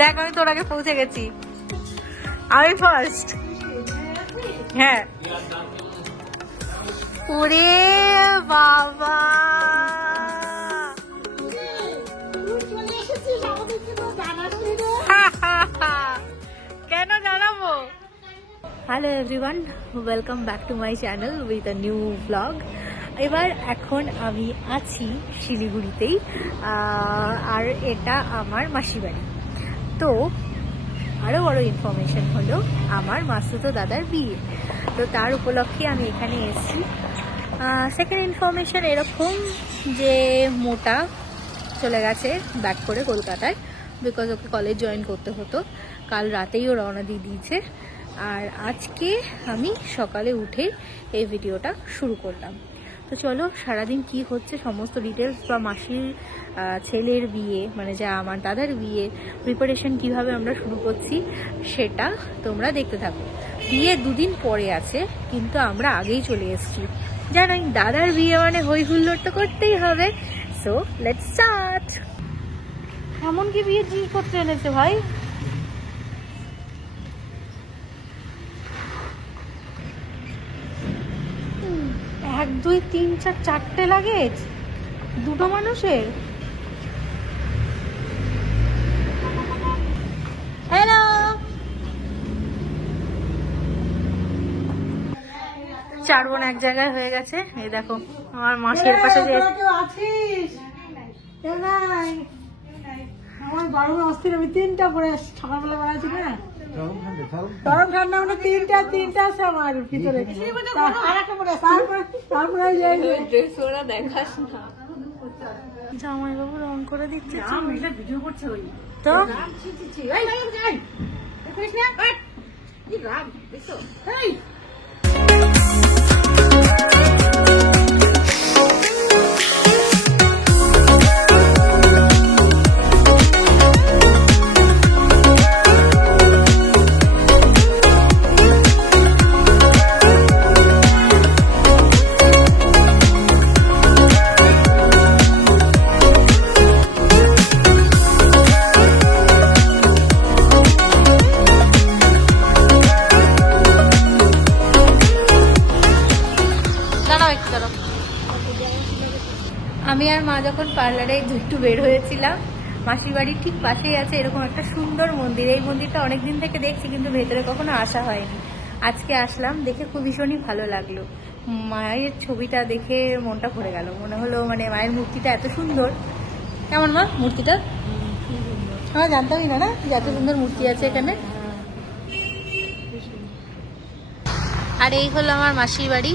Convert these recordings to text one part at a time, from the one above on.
দেখ আমি তোর আগে পৌঁছে গেছি, আমি ফার্স্ট। হ্যাঁ ওরে বাবা, কেন জানাবো। Hello everyone, welcome back to my channel with a new blog. এবার এখন আমি আছি শিলিগুড়িতেই, আর এটা আমার মাসির বাড়ি। তো আরও বড় ইনফরমেশন হলো আমার মাসুতো দাদার বিয়ে, তো তার উপলক্ষে আমি এখানে এসেছি। সেকেন্ড ইনফরমেশন এরকম যে মোটা চলে গেছে ব্যাক করে কলকাতায়, বিকজ ওকে কলেজ জয়েন করতে হতো। কাল রাতেই ও রওনা দিয়ে দিয়েছে, আর আজকে আমি সকালে উঠে এই ভিডিওটা শুরু করলাম। তো চলো সারাদিন কি হচ্ছে সমস্ত ডিটেলস, বা মাসির ছেলের বিয়ে মানে যা আমার দাদার বিয়ে প্রিপারেশন কিভাবে আমরা শুরু করছি সেটা তোমরা দেখতে থাকো। বিয়ে দুদিন পরে আছে, কিন্তু আমরা আগেই চলে এসেছি। জানোই দাদার বিয়ে মানে হই হুল্লোড় তো করতেই হবে। So let's start. এমন কি বিয়ে জিনিসপত্র এনেছে ভাই? 1 2 3 4 4টে লাগেজ, দুটো মানুষের। হ্যালো, 4 বোন এক জায়গায় হয়ে গেছে। এই দেখো আমার মাসির পাশে যে আছিস, আমার গরমে অস্থির। আমি 3টা পরে সকালবেলা বানাচ্ছি না, গরম ঠান্ডা মানে 3টা আছে আমার ভিতরে। তারপরে দেখাস না, জামাই বাবু রং করে দিচ্ছে, ভিডিও করছে ওই তো আমি আর মা যখন পার্লারে একটু বের হয়েছিলাম, মাসির বাড়ির ঠিক পাশেই আছে এরকম একটা সুন্দর মন্দির। এই মন্দিরটা অনেকদিন থেকে দেখছি, কিন্তু ভেতরে কখনো আসা হয়নি। আজকে আসলাম, দেখে খুব ভীষণই ভালো লাগলো। মায়ের ছবিটা দেখে মনটা ভরে গেল, মনে হলো মানে মায়ের মূর্তিটা এত সুন্দর। কেমন মা মূর্তিটা? হ্যাঁ জানতামই না না যে এত সুন্দর মূর্তি আছে এখানে। আর এই হলো আমার মাসির বাড়ি।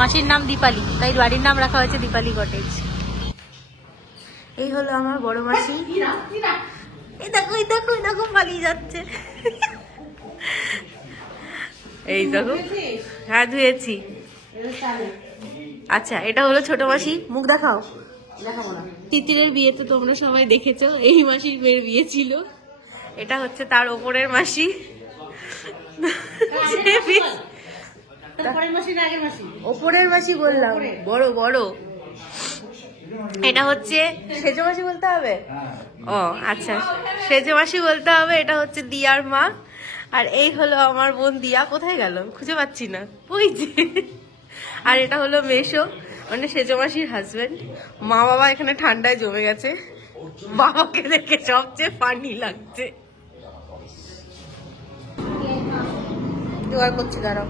মাসির নাম দীপালি, তাই বাড়ির নাম রাখা হয়েছে দীপালি কটেজ। এই হলো আমার বড় মাসি। এই দেখো এই দেখো এই দেখো পালিয়ে যাচ্ছে। এই দেখো, হ্যাঁ ধুয়েছি। আচ্ছা এটা হলো ছোট মাসি, মুখ দেখাও। তিতিরের বিয়ে তো তোমরা সবাই দেখেছো, এই মাসির মেয়ের বিয়ে ছিল। এটা হচ্ছে তার ওপরের মাসি, ওপরের মাসি বললাম, বড় বড়। এটা হচ্ছে সেজো মাসি বলতে হবে। ও আচ্ছা, সেজো মাসি বলতে হবে। এটা হচ্ছে দিয়ার মা। আর এই হলো আমার বোন দিয়া, কোথায় গেল খুঁজে পাচ্ছি না, ওই যে। আর এটা হলো মেশো, মানে সেজো মাসির হাজবেন্ড। মা বাবা এখানে ঠান্ডায় জমে গেছে, বাবাকে দেখে সবচেয়ে ফানি লাগছে। জোগাড় করছি দাঁড়াও।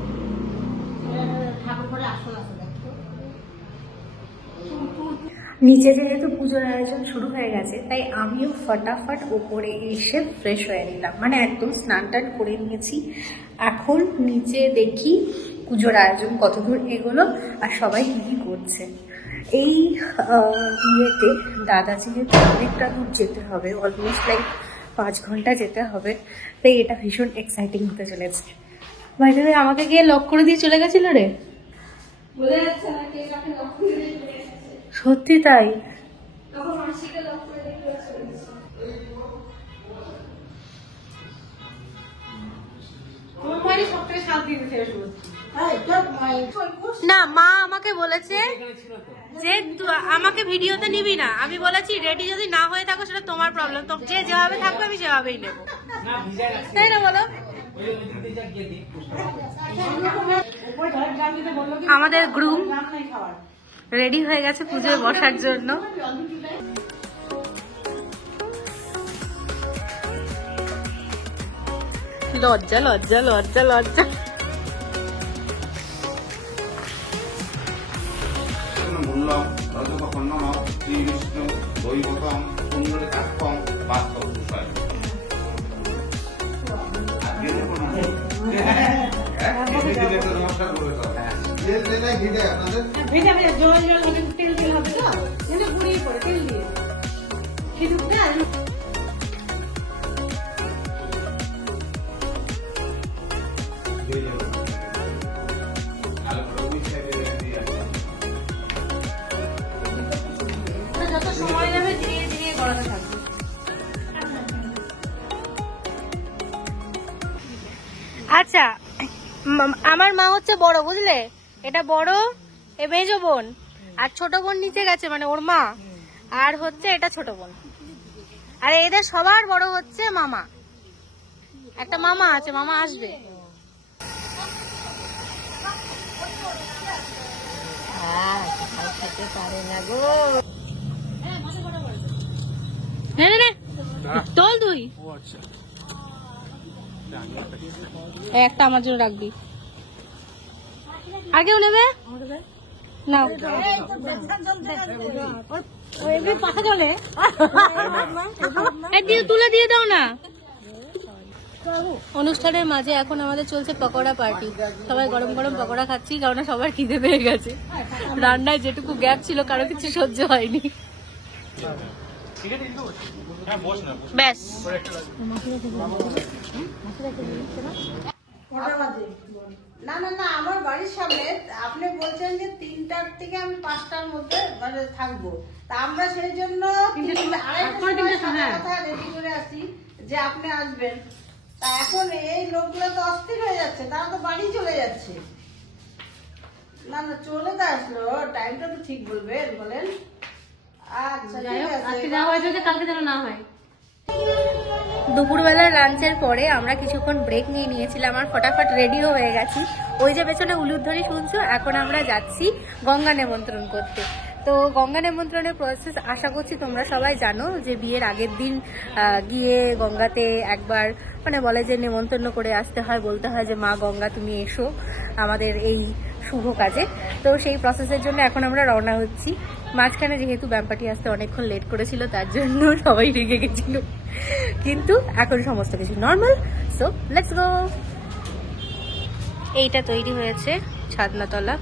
নিচে যেহেতু পুজোর আয়োজন শুরু হয়ে গেছে, তাই আমিও ফটাফট ওপরে এসে ফ্রেশ হয়ে নিলাম, মানে একদম স্নান টান করে নিয়েছি। এখন নিচে দেখি পুজোর আয়োজন কতদূর এগোলো আর সবাই কি কি করছে। এই বিয়েতে দাদা যেহেতু অনেকটা দূর যেতে হবে, অলমোস্ট লাইক 5 ঘন্টা যেতে হবে, তাই এটা ভীষণ এক্সাইটিং হতে চলেছে। বাইরে আমাকে গিয়ে লক করে দিয়ে চলে গেছিল রে, সত্যি তাই। না মা আমাকে বলেছে যে আমাকে ভিডিওতে নিবি না, আমি বলেছি রেডি যদি না হয়ে থাকো সেটা তোমার প্রবলেম, তো যে যেভাবে থাকবে আমি সেভাবেই নেবো, তাই না বলো? আমাদের গ্রুম রেডি হয়ে গেছে পুজোয় বসার জন্য। লজ্জা লজ্জা লজ্জা লজ্জা। যত সময় যাবে ধীরে ধীরে করাতে থাকবে। আচ্ছা, আমার মা হচ্ছে বড়, বুঝলে? এটা বড়, এ মেজো বোন, আর ছোট বোন নিচে গেছে, মানে ওর মা, আর হচ্ছে এটা ছোট বোন। আর এদের সবার বড় হচ্ছে মামা, একটা মামা আছে, মামা আসবে। তোল তুই একটা আমার জন্য রাখবি, আর কেউ নেবে না? তুলে দিয়ে দাও না। অনুষ্ঠানের মাঝে এখন আমাদের চলছে পকোড়া পার্টি, সবাই গরম গরম পকোড়া খাচ্ছি, কারণ সবার খিদে পেয়ে গেছে। রান্নায় যেটুকু গ্যাপ ছিল কারো কিছু সহ্য হয়নি। ব্যাস না না না, আমার বাড়ির সামনে আপনি বলছেন যে 3টার থেকে আমি 5টার মধ্যে মানে থাকবো, তা আমরা সেই জন্য কথা রেডি করে আসি যে আপনি আসবেন। তা এখন এই লোকগুলো তো অস্থির হয়ে যাচ্ছে, তারা তো বাড়ি চলে যাচ্ছে। না না, চলে তো আসলো, টাইমটা তো ঠিক বলবেন, বলেন। আচ্ছা কালকে যেন না হয়। দুপুরবেলার লাঞ্চের পরে আমরা কিছুক্ষণ ব্রেক নিয়ে নিয়েছিলাম, আর ফটাফট রেডিও হয়ে গেছি। ওই যে পেছনে উলুধ্বনি শুনছো, এখন আমরা যাচ্ছি গঙ্গা নিমন্ত্রণ করতে। তো গঙ্গা নিমন্ত্রণের প্রসেস আশা করছি তোমরা সবাই জানো, যে বিয়ের আগের দিন গিয়ে গঙ্গাতে একবার মানে বলে যে নিমন্ত্রণ করে আসতে হয়, বলতে হয় যে মা গঙ্গা তুমি এসো আমাদের এই শুভ কাজে। তো সেই প্রসেসের জন্য এখন আমরা রওনা হচ্ছি। মাঝখানে যেহেতু ব্যাম্পাটি আসতে অনেকক্ষণ লেট করেছিল, তার জন্য সবাই রেগে গেছিল, কিন্তু এখন সমস্ত কিছু নর্মাল। So let's go. এইটা তৈরি হয়েছে ছাদনাতলা।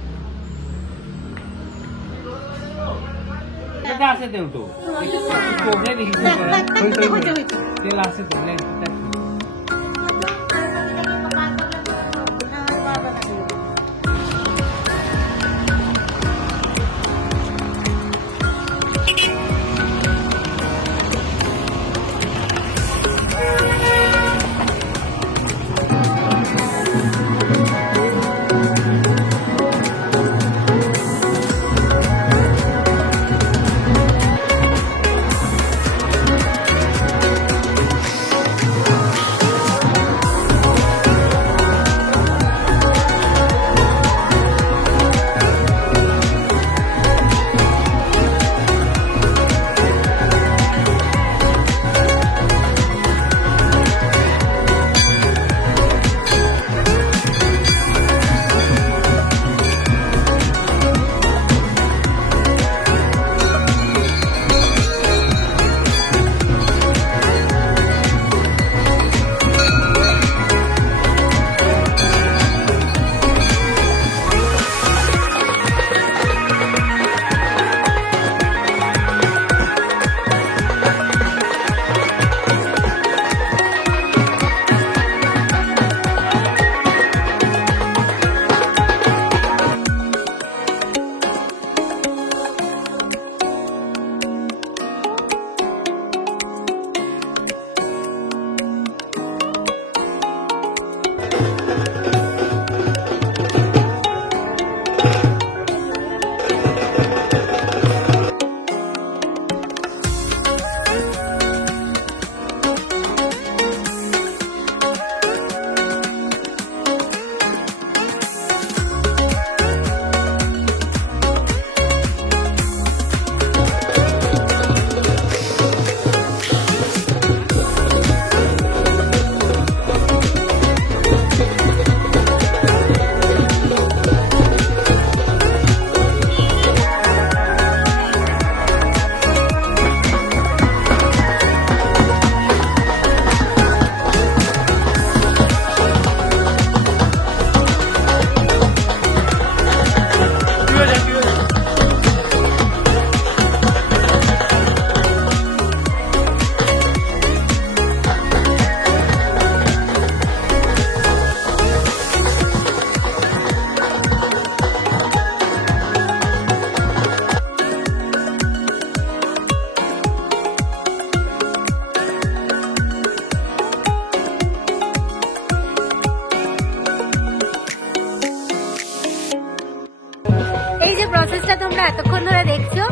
তোমরা এতক্ষণ ধরে দেখছো।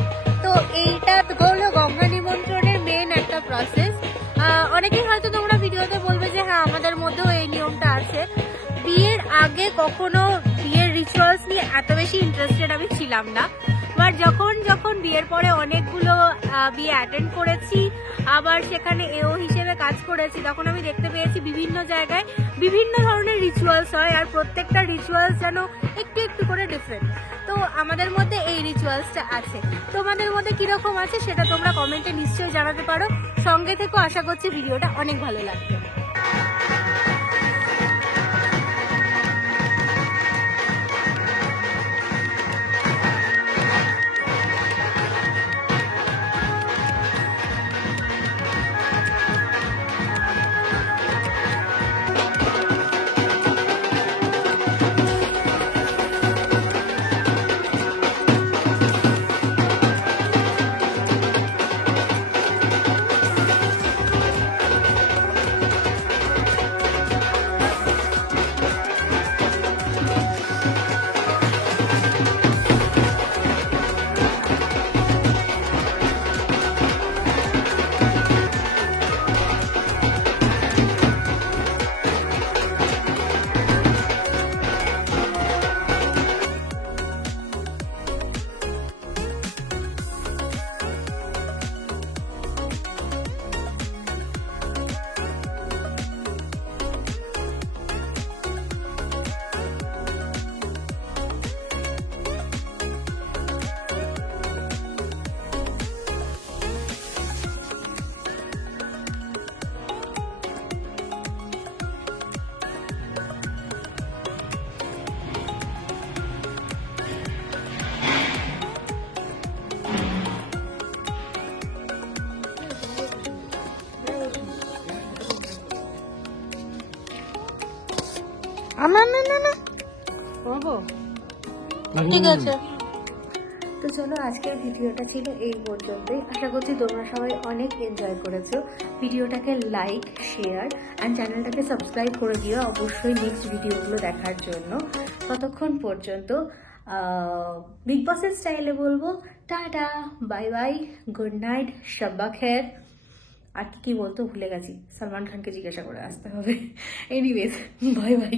তো এইটা হলো গঙ্গা নিমন্ত্রণের মেন একটা প্রসেস। অনেকেই হয়তো তোমরা ভিডিওতে বলবে যে হ্যাঁ আমাদের মধ্যেও এই নিয়মটা আছে। বিয়ের আগে কখনো বিয়ের রিচুয়ালস নিয়ে এত বেশি ইন্টারেস্টেড আমি ছিলাম না, বাট যখন বিয়ের পরে অনেকগুলো বিয়ে অ্যাটেন্ড করেছি, আবার সেখানে এও হিসেবে কাজ করেছি, তখন আমি দেখতে পেয়েছি বিভিন্ন জায়গায় বিভিন্ন ধরনের রিচুয়ালস হয়, আর প্রত্যেকটা রিচুয়ালস যেন একটু একটু করে ডিফারেন্ট। তো আমাদের মধ্যে এই রিচুয়ালসটা আছে, তোমাদের মধ্যে কিরকম আছে সেটা তোমরা কমেন্টে নিশ্চয়ই জানাতে পারো। সঙ্গে থেকেও আশা করছি ভিডিওটা অনেক ভালো লাগবে। ঠিক আছে, তো চলো আজকের ভিডিওটা ছিল এই পর্যন্তই। আশা করছি তোমরা সবাই অনেক এনজয় করেছো। ভিডিওটাকে লাইক, শেয়ার অ্যান্ড চ্যানেলটাকে সাবস্ক্রাইব করে দিও অবশ্যই নেক্সট ভিডিওগুলো দেখার জন্য। ততক্ষণ পর্যন্ত বিগ বসের স্টাইলে বলবো tata, bye bye, good night, শাব্বা খের। আর কি বলতো ভুলে গেছি, সালমান খানকে জিজ্ঞাসা করে আসতে হবে। Anyways, bye bye.